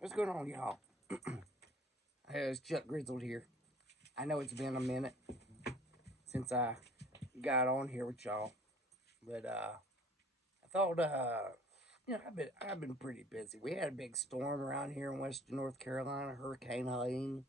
What's going on, y'all? Hey, it's Chuck Grizzled here. I know it's been a minute since I got on here with y'all, but I thought I've been pretty busy. We had a big storm around here in western North Carolina, Hurricane Helene.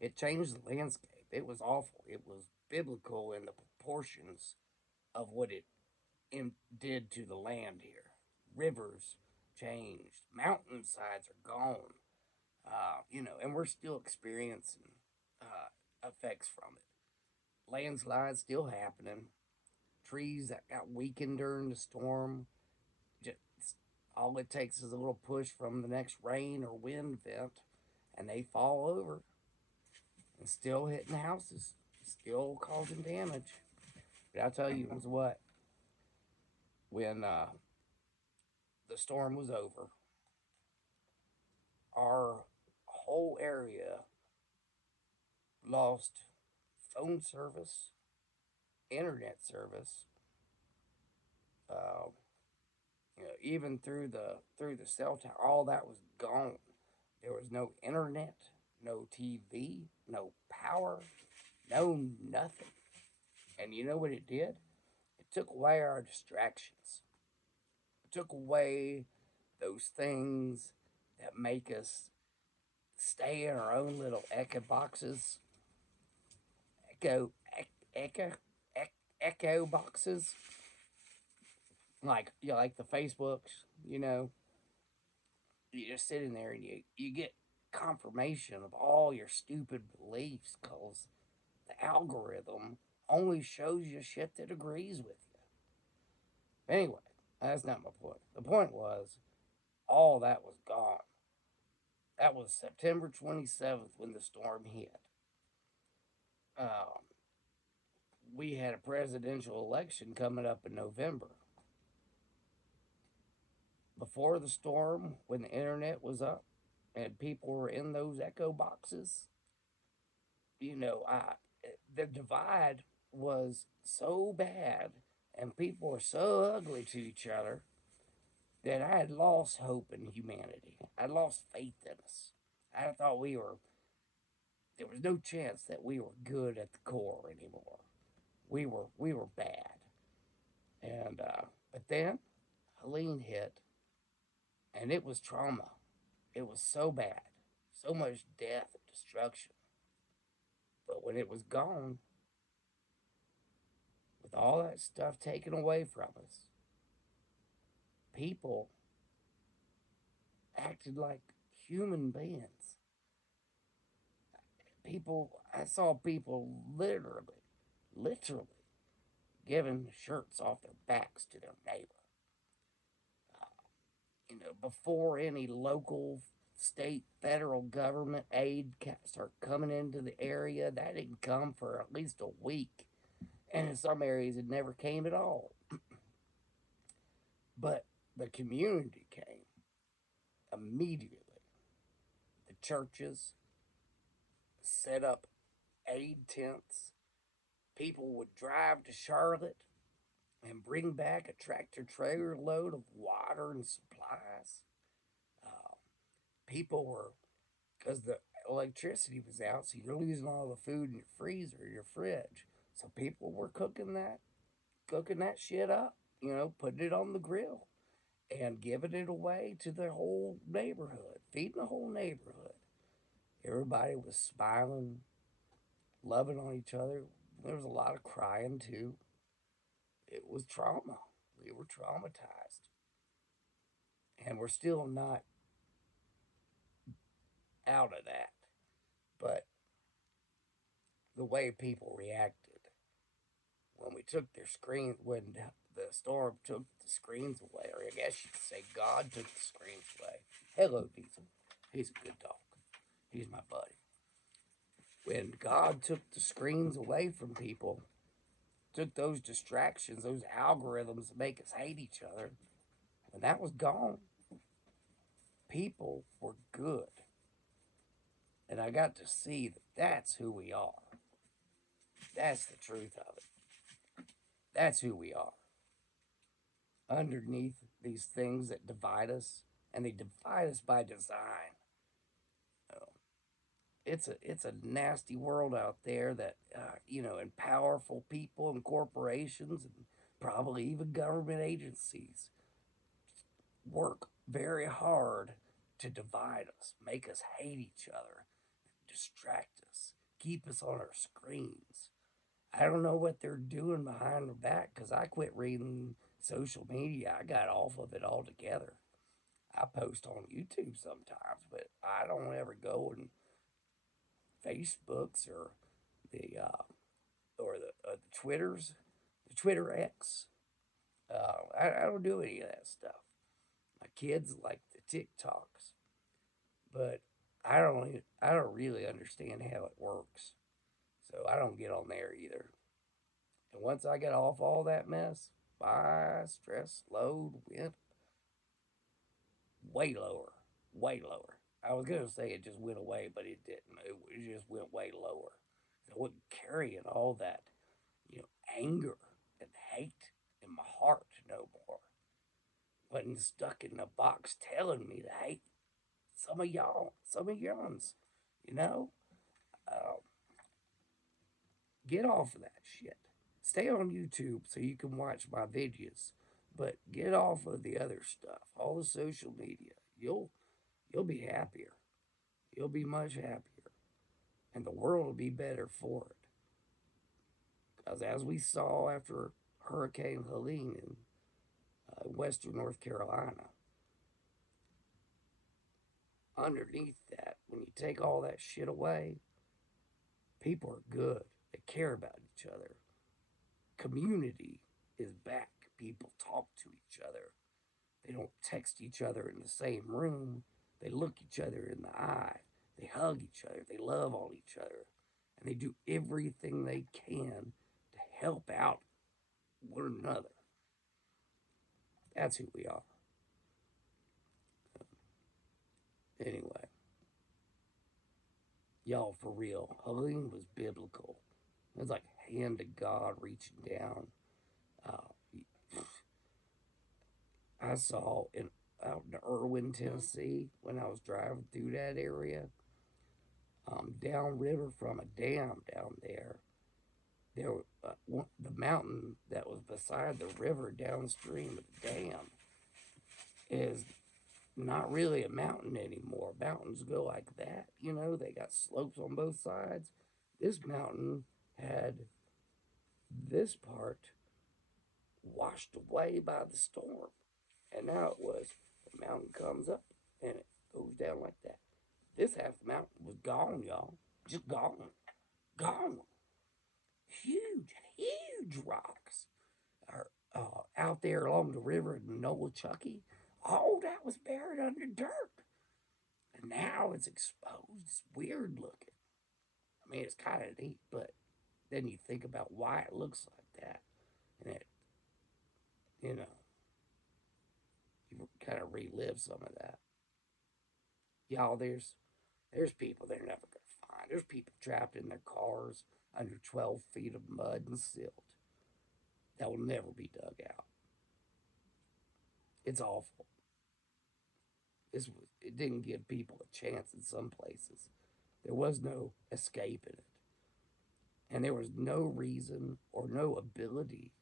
It changed the landscape. It was awful. It was biblical in the proportions of what it did to the land here. Rivers changed, mountainsides are gone. And we're still experiencing effects from it. Landslides still happening. Trees that got weakened during the storm. Just all it takes is a little push from the next rain or wind event, and they fall over and still hitting houses, still causing damage. But I'll tell you what, when the storm was over, our whole area lost phone service, internet service, uh, even through the cell tower, all that was gone. There was no internet, no TV, no power, no nothing. And you know what it did? It took away our distractions. It took away those things that make us stay in our own little echo boxes, echo, echo, echo boxes, like the Facebooks. You just sit in there and you get confirmation of all your stupid beliefs because the algorithm only shows you shit that agrees with you. Anyway, that's not my point. The point was all that was gone. That was September 27th when the storm hit. Um, we had a presidential election coming up in November. Before the storm, when the internet was up and people were in those echo boxes, the divide was so bad and people were so ugly to each other that I had lost hope in humanity. I lost faith in us. I thought there was no chance that we were good at the core anymore. We were bad. But then Helene hit, and it was trauma. It was so bad, so much death and destruction. But when it was gone, with all that stuff taken away from us, people acted like human beings. I saw people literally giving shirts off their backs to their neighbor. Before any local, state, federal government aid start coming into the area, that didn't come for at least a week. And in some areas, it never came at all. But the community came immediately. The churches set up aid tents. People would drive to Charlotte and bring back a tractor trailer load of water and supplies. Uh, people were, because the electricity was out, so you're losing all the food in your freezer, your fridge. So people were cooking that shit up, putting it on the grill and giving it away to the whole neighborhood, feeding the whole neighborhood. Everybody was smiling, loving on each other. There was a lot of crying too. It was trauma. We were traumatized. And we're still not out of that. But the way people reacted when we took their screen, when the storm took the screens away, or I guess you could say God took the screens away. Hello, Diesel. He's a good dog. He's my buddy. When God took the screens away from people, took those distractions, those algorithms that make us hate each other, when that was gone, people were good. And I got to see that that's who we are. That's the truth of it. That's who we are. Underneath these things that divide us, and they divide us by design. it's a nasty world out there that and powerful people and corporations and probably even government agencies work very hard to divide us, make us hate each other, distract us, keep us on our screens. I don't know what they're doing behind our back because I quit reading social media. I got off of it altogether. I post on YouTube sometimes, but I don't ever go in Facebooks the the Twitters, the Twitter X. I don't do any of that stuff. My kids like the TikToks, but I don't really understand how it works, so I don't get on there either. And once I get off all that mess, my stress load went way lower, way lower. I was gonna say it just went away, but it didn't. It just went way lower. I wasn't carrying all that, anger and hate in my heart no more. Wasn't stuck in a box telling me to hate some of y'all's, you know. Uh, get off of that shit. Stay on YouTube so you can watch my videos, but get off of the other stuff, all the social media. You'll be happier. You'll be much happier, and the world will be better for it. Because as we saw after Hurricane Helene in western North Carolina, underneath that, when you take all that shit away, people are good. They care about each other. Community is back. People talk to each other. They don't text each other in the same room. They look each other in the eye. They hug each other. They love on each other. And they do everything they can to help out one another. That's who we are. Anyway, y'all, for real, Helene was biblical. It was like hand of God reaching down. I saw out in Irwin, Tennessee, when I was driving through that area, downriver from a dam down there. The mountain that was beside the river downstream of the dam is not really a mountain anymore. Mountains go like that, they got slopes on both sides. This mountain had this part washed away by the storm. And now the mountain comes up and it goes down like that. This half the mountain was gone, y'all. Just gone. Gone. Huge rocks are out there along the river in Nolechucky. All that was buried under dirt. And now it's exposed. It's weird looking. I mean, it's kind of neat, but then you think about why it looks like that. And you kind of relive some of that. Y'all, there's people they're never going to find. There's people trapped in their cars under 12 feet of mud and silt that will never be dug out. It's awful. It didn't give people a chance in some places. There was no escaping it. And there was no reason or no ability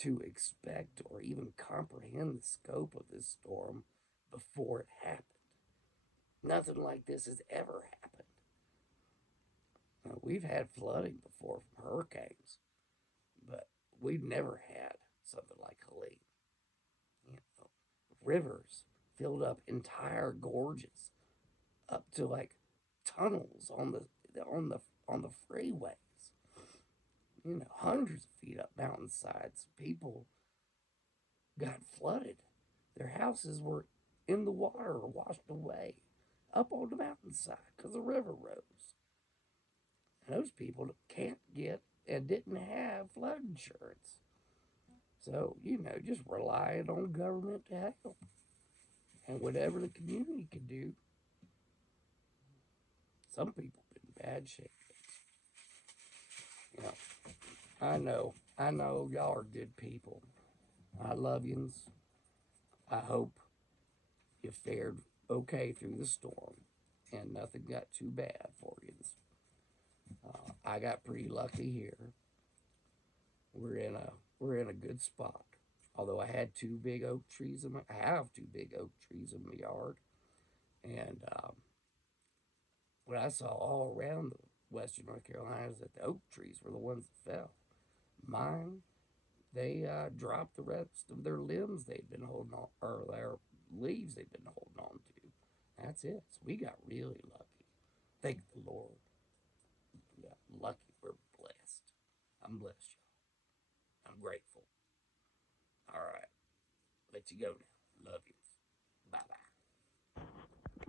to expect or even comprehend the scope of this storm before it happened. Nothing like this has ever happened. Now, we've had flooding before from hurricanes, but we've never had something like Helene. Rivers filled up entire gorges up to like tunnels on the freeways. Hundreds of feet up mountainsides. People got flooded. Their houses were in the water or washed away up on the mountainside because the river rose. And those people can't get and didn't have flood insurance. So, just relying on government to help. And whatever the community can do, some people in bad shape. I know y'all are good people. I love yous. I hope you fared okay through the storm. and nothing got too bad for you. I got pretty lucky here. We're in a good spot. Although I had two big oak trees I have two big oak trees in my yard, and what I saw all around the Western North Carolina is that the oak trees were the ones that fell. Mine, they dropped the rest of their limbs they'd been holding on, or their leaves they'd been holding on to. That's it. So we got really lucky. Thank the Lord. We got lucky. We're blessed. I'm blessed, y'all. I'm grateful. All right. Let you go now.